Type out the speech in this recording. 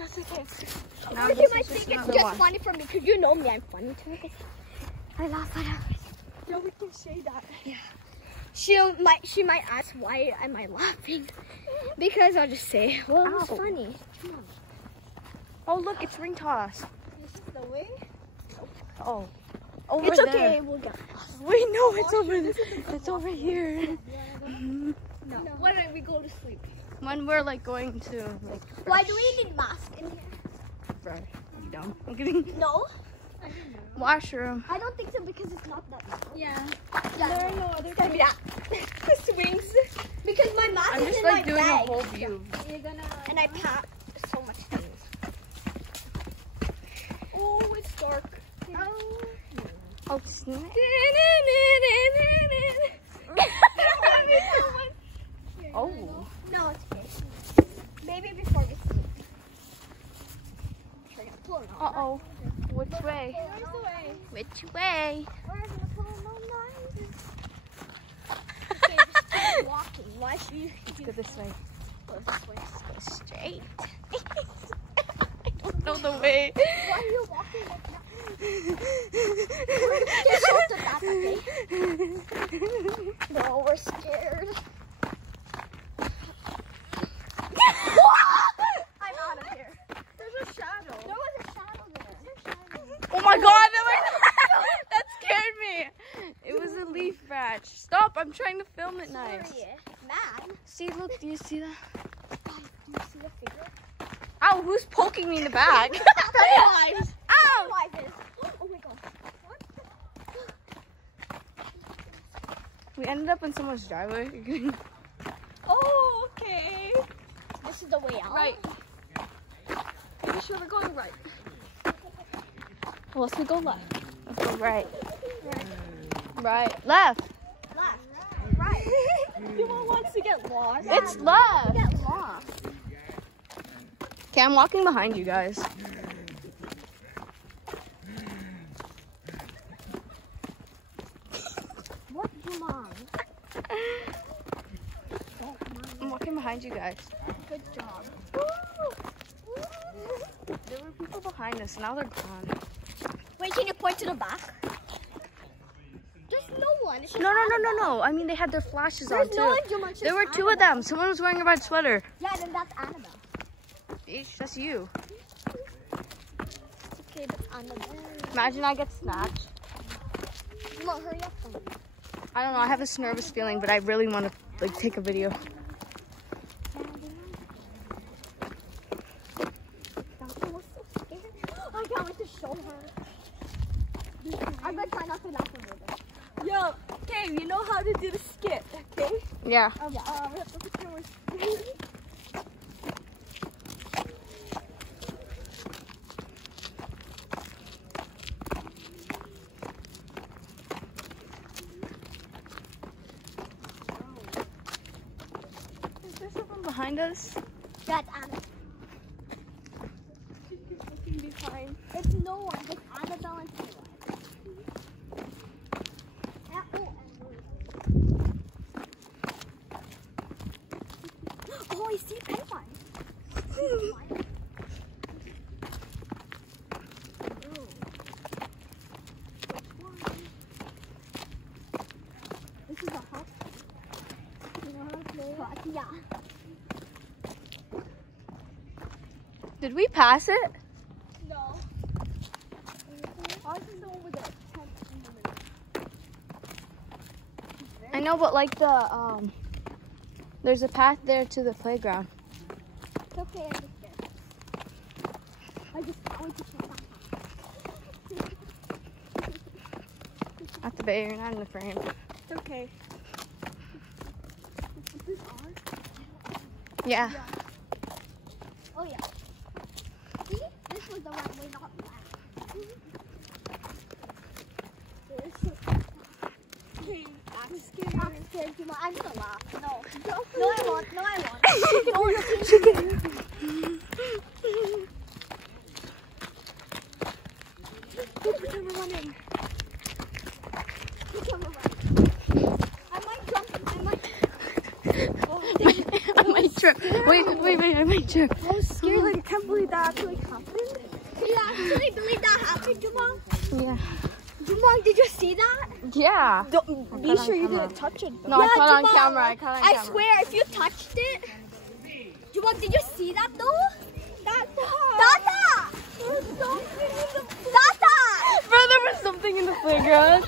That's okay. Now you might think it's just funny for me because you know me, I'm funny too. I laugh at her. No, we can say that. Yeah. She might ask why am I laughing? Because I'll just say, well, it was funny. Come on. Oh, look, it's ring toss. This is the way. Oh. Over It's okay, there. we'll get lost. Wait, no, it's over there. It's over here. No. When did we go to sleep? When we're like going to like. Why do we need masks in here? Right. You don't. I'm kidding. No. Washroom. I don't think so because it's not that narrow. Yeah. There are no other. It's gonna be that. Swings. Because my mask I'm is just in like my doing bag. a whole view. And I packed so much things. Oh, it's dark. Oh, snap. Oh. No, it's okay. Maybe before we sleep. Uh-oh. Which way? Where's the way? Which way? Where's the Okay, just keep walking. Why should you Go this way. go this way? Go straight. I don't know the way. Why are you walking like that? Just show the back, okay? No, we're scared. I'm out of here. There's a shadow. There was a shadow there. Oh my god, that scared me. It was a leaf branch. Stop, I'm trying to film it nice. Sorry, man. See, look, do you see that? Do you see the figure? Ow, who's poking me in the back? Pennywise. Ow! Pennywise. Oh my god. What? We ended up in someone's driveway. Oh, okay. This is the way out. Right. Are you sure we're going right? Unless we go left. Let's go right. Right. Right. Left. Left. Right. You want us to get lost? It's left. Get lost. Okay, I'm walking behind you guys. What do you mind? I'm walking behind you guys. Good job. There were people behind us. Now they're gone. Wait, can you point to the back? There's no one. It's just No. I mean, they had their flashes on There's no too. one. There were two of them. Someone was wearing a red sweater. Yeah, then that's Annabelle. Eesh, that's you. It's okay, that's Annabelle. Imagine I get snatched. Come on, hurry up. I don't know. I have this nervous feeling, but I really want to like take a video. I can't wait to show her. I'm gonna try not to laugh over this. Yo, okay, you know how to do the skit, okay? Yeah. We have to put cameras. Is there someone behind us? That's Annabelle. Behind. It's no one. It's Annabelle and Pennywise. Oh, I see Pennywise. This is a hot. You know how to play? Hot, yeah. Did we pass it? No. Ours is over there. I know, but like the there's a path there to the playground. It's okay, I just did. I just can't wait to show that. At the bay, you're not in the frame. It's okay. Is this ours? Yeah. Oh yeah. See? This was the right way, not left. I'm scared. I'm scared too much. I'm gonna laugh. No. No, I won't. No, I won't. She can. Pretend we're running. Pretend we're running. I might jump. I might trip. Wait, I might trip. I was scared. Like, I can't believe that actually happened? You actually believe that happened, Jumong? Yeah. Jumong, did you see that? Yeah. Don't be sure you didn't touch it. No, I caught on camera. I caught on camera. I swear, if you touched it. Jumong, did you see that though? Tata! There's something in the Tata! Bro, there was something in the playground.